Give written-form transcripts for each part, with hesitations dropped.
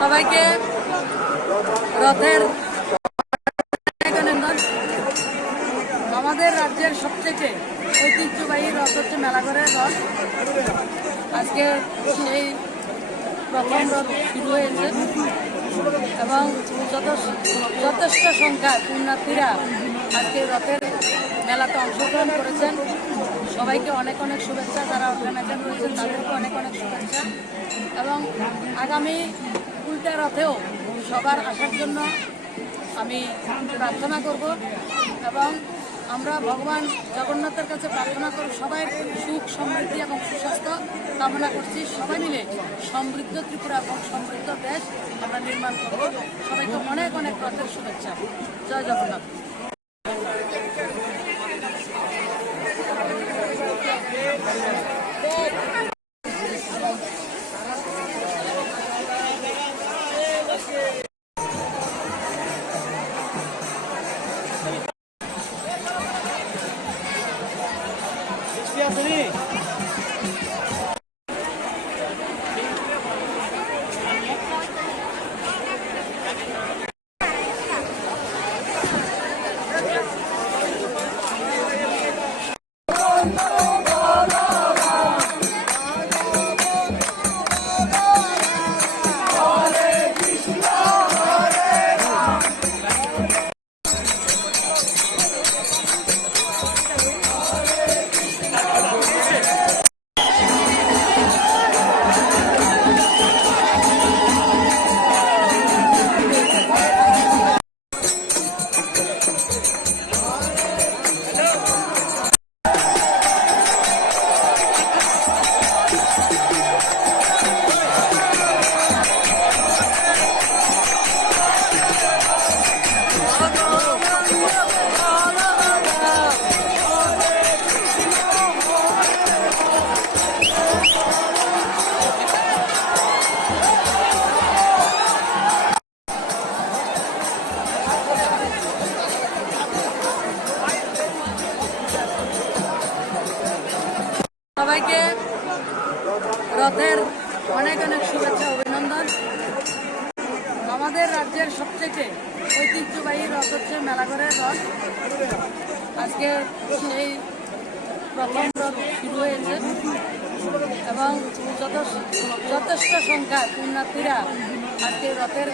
সবাইকে রথের আমাদের রাজ্যের সবথেকে ঐতিহ্যবাহী রথ হচ্ছে মেলাঘরের রথ। আজকে সেই প্রথম রথ শুরু হয়েছে এবং যথেষ্ট সংখ্যায় পুণ্যার্থীরা আজকে রথের মেলাতে অংশগ্রহণ করেছেন। সবাইকে অনেক অনেক শুভেচ্ছা, যারা অর্গানাইজার রয়েছেন তাদেরকে অনেক অনেক শুভেচ্ছা এবং আগামী উল্টা রথেও সবার আসার জন্য আমি প্রার্থনা করব এবং আমরা ভগবান জগন্নাথের কাছে প্রার্থনা করব সবাই সুখ সমৃদ্ধি এবং সুস্বাস্থ্য কামনা করছি। সবাই মিলে সমৃদ্ধ ত্রিপুরা এবং সমৃদ্ধ দেশ আমরা নির্মাণ করব। সবাইকে অনেক অনেক রথের শুভেচ্ছা। জয় জগন্নাথ। সবাইকে রথের অনেক অনেক শুভেচ্ছা, অভিনন্দন। আমাদের রাজ্যের সবথেকে ঐতিহ্যবাহী রথ হচ্ছে মেলাঘরের রথ। আজকে সেই প্রথম রথ শুরু হয়েছে এবং যথেষ্ট সংখ্যায় পুণ্যার্থীরা আজকে রথের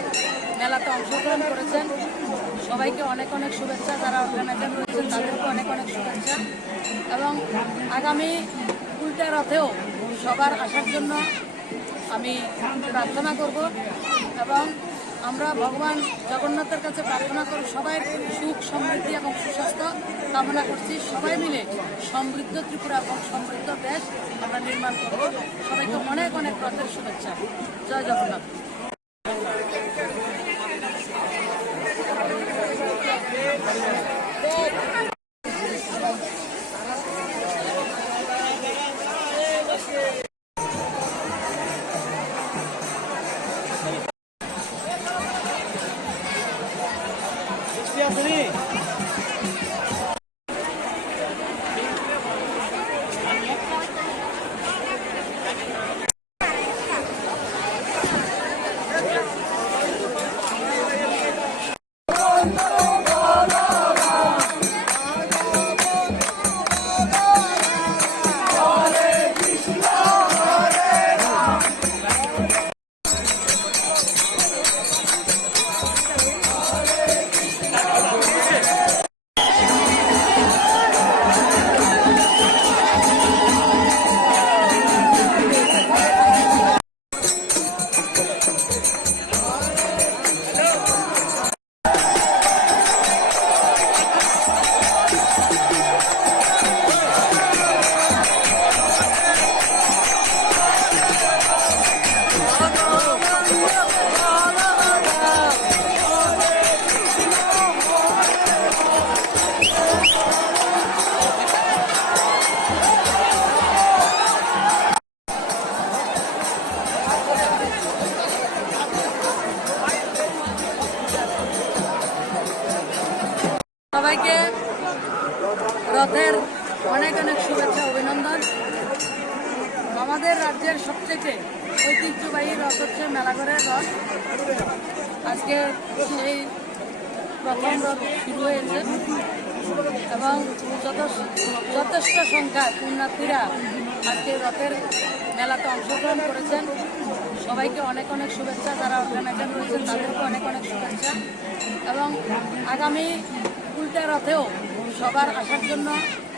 মেলাতে অংশগ্রহণ করেছেন। সবাইকে অনেক অনেক শুভেচ্ছা, যারা অর্গানাইজার রয়েছেন তাদেরকে অনেক অনেক শুভেচ্ছা এবং আগামী উল্টা রথেও সবার আসার জন্য আমি প্রার্থনা করব এবং আমরা ভগবান জগন্নাথের কাছে প্রার্থনা করব সবাই সুখ সমৃদ্ধি এবং সুস্বাস্থ্য কামনা করছি। সবাই মিলে সমৃদ্ধ ত্রিপুরা এবং সমৃদ্ধ দেশ আমরা নির্মাণ করব। সবাইকে অনেক অনেক রথের শুভেচ্ছা। জয় জগন্নাথ। সবাইকে রথের অনেক অনেক শুভেচ্ছা অভিনন্দন। আমাদের রাজ্যের সবচেয়ে ঐতিহ্যবাহী রথ হচ্ছে মেলাঘরের রথ। আজকে সেই প্রথম রথ শুরু হয়েছে এবং যথেষ্ট সংখ্যায় পুণ্যার্থীরা আজকে রথের মেলাতে অংশগ্রহণ করেছেন। সবাইকে অনেক অনেক শুভেচ্ছা, যারা অর্গানাইজার রয়েছেন তাদেরকে অনেক অনেক শুভেচ্ছা এবং আগামী উল্টা রথেও সবার আসার জন্য